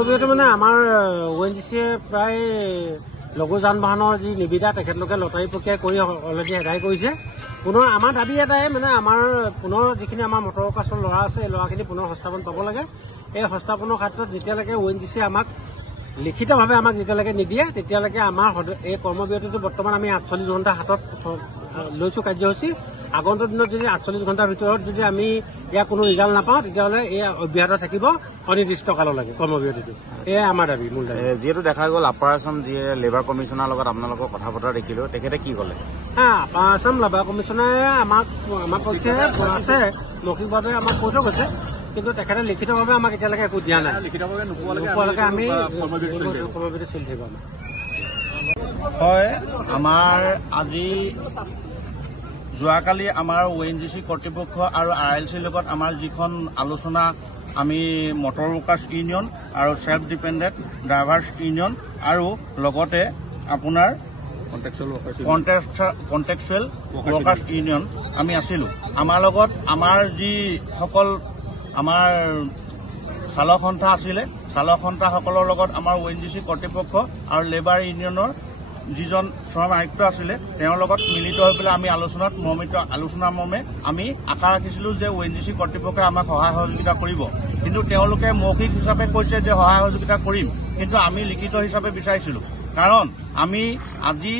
মানে আমাৰ ONGC প্ৰায় লঘু যান বাহনৰ যি নিবিদা তেখেতলোকে লটাৰী প্ৰক্ৰিয়া কৰি অলৰেডি আদায় কৰিছে। পুনৰ আমাৰ দাবী এটাই মানে আমাৰ পুনৰ যিখিনি আমাৰ মটৰ কাছৰ ল'ৰা আছে এই ল'ৰাখিনি পুনৰ সংস্থাপন পাব লাগে। এই সংস্থাপনৰ ক্ষেত্ৰত যেতিয়ালৈকে ONGC আমাক লিখিতভাৱে আমাক যেতিয়ালৈকে নিদিয়ে তেতিয়ালৈকে আমাৰ এই কৰ্মবিৰতিটো বৰ্তমান আমি 48 ঘণ্টা হাতত লৈছো কাৰ্যসূচী। আগন্তুক দিনত যদি 48 ঘণ্টাৰ ভিতৰত যদি আমি ইয়াৰ কোনো ৰিজাল্ট নাপাওঁ তেতিয়াহ'লে এই অব্যাহত থাকিব অনিৰ্দিষ্ট কাললৈকে কৰ্মবিৰতিটো। এয়াই আমাৰ দাবী মূল দাবী। যিহেতু দেখা গ'ল আপাৰ আছাম যিয়ে লেবাৰ কমিশ্যনাৰ লগত আপোনালোকৰ কথা বতৰা দেখিলো, তেখেতে কি ক'লে? আপাৰ আছাম লেবাৰ কমিশ্যনাৰে আমাৰ পক্ষে আছে মৌখিকভাৱে আমাক কৈ থৈ গৈছে, কিন্তু তেখেতে লিখিতভাৱে আমাক এতিয়ালৈকে একো দিয়া নাই। নোপোৱালৈকে আমি কৰ্মবিৰতি চলি থাকিব। হয়, আমাৰ আজি যোৱাকালি আমাৰ ONGC কৰ্তৃপক্ষ আৰু RLCৰ লগত আমাৰ যিখন আলোচনা আমি মটৰ ৱৰ্কাৰ্ছ ইউনিয়ন আৰু ছেল্ফ ডিপেণ্ডেণ্ট ড্ৰাইভাৰ্ছ ইউনিয়ন আৰু লগতে আপোনাৰ কণ্টেক্সুৱেল ৱৰ্কাৰ্ছ ইউনিয়ন আমি আছিলোঁ। আমাৰ লগত আমাৰ যিসকল আমাৰ চালক সন্থা আছিলে, চালক সন্থাসকলৰ লগত আমাৰ ONGC কৰ্তৃপক্ষ আৰু লেবাৰ ইউনিয়নৰ যিজন শ্ৰম আয়ুক্ত আছিলে তেওঁৰ লগত মিলিত হৈ পেলাই আমি আলোচনাৰ মৰ্মে আমি আশা ৰাখিছিলোঁ যে ONGC কৰ্তৃপক্ষই আমাক সহায় সহযোগিতা কৰিব। কিন্তু তেওঁলোকে মৌখিক হিচাপে কৈছে যে সহায় সহযোগিতা কৰিম, কিন্তু আমি লিখিত হিচাপে বিচাৰিছিলোঁ। কাৰণ আমি আজি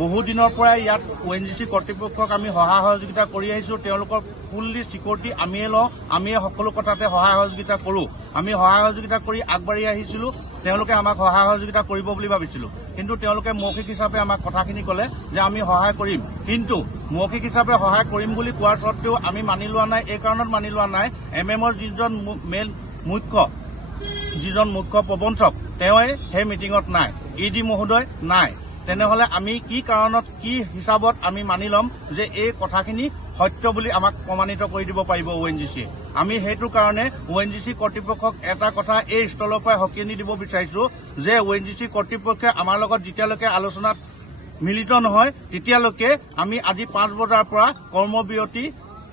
বহু দিনৰ পৰাই ইয়াত ONGC কৰ্তৃপক্ষক আমি সহায় সহযোগিতা কৰি আহিছোঁ। তেওঁলোকৰ ফুল্লি চিকিউৰিটি আমিয়ে লওঁ, আমিয়ে সকলো কথাতে সহায় সহযোগিতা কৰোঁ। আমি সহায় সহযোগিতা কৰি আগবাঢ়ি আহিছিলোঁ। তেওঁলোকে আমাক সহায় সহযোগিতা কৰিব বুলি ভাবিছিলোঁ, কিন্তু তেওঁলোকে মৌখিক হিচাপে আমাক কথাখিনি ক'লে যে আমি সহায় কৰিম। কিন্তু মৌখিক হিচাপে সহায় কৰিম বুলি কোৱাৰ স্বত্বেও আমি মানি লোৱা নাই। এই কাৰণত মানি লোৱা নাই, MMৰ যিজন মুখ্য প্ৰবঞ্চক তেওঁৱে সেই মিটিঙত নাই, ED মহোদয় নাই। তেনেহলে আমি কি কাৰণত কি হিচাপত আমি মানি ল'ম যে এই কথাখিনি সত্য বুলি আমাক প্ৰমাণিত কৰি দিব পাৰিব ONGCয়ে? আমি সেইটো কাৰণে ONGC কৰ্তৃপক্ষক এটা কথা এই স্থলৰ পৰাই সকীয়ানি দিব বিচাৰিছো যে ONGC কৰ্তৃপক্ষে আমাৰ লগত যেতিয়ালৈকে আলোচনাত মিলিত নহয় তেতিয়ালৈকে আমি আজি 5 বজাৰ পৰা কৰ্মবিৰতি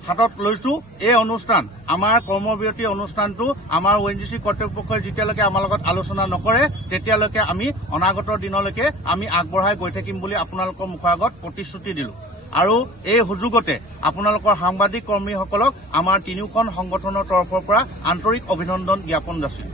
হাতত লৈছো। এই অনুষ্ঠান আমাৰ কৰ্মবিৰতি অনুষ্ঠানটো আমাৰ ONGC কৰ্তৃপক্ষই যেতিয়ালৈকে আমাৰ লগত আলোচনা নকৰে তেতিয়ালৈকে আমি অনাগত দিনলৈকে আমি আগবঢ়াই গৈ থাকিম বুলি আপোনালোকৰ মুখৰ আগত প্ৰতিশ্ৰুতি দিলো। আৰু এই সুযোগতে আপোনালোকৰ সাংবাদিক কৰ্মীসকলক আমাৰ তিনিওখন সংগঠনৰ তৰফৰ পৰা আন্তৰিক অভিনন্দন জ্ঞাপন যাচিছো।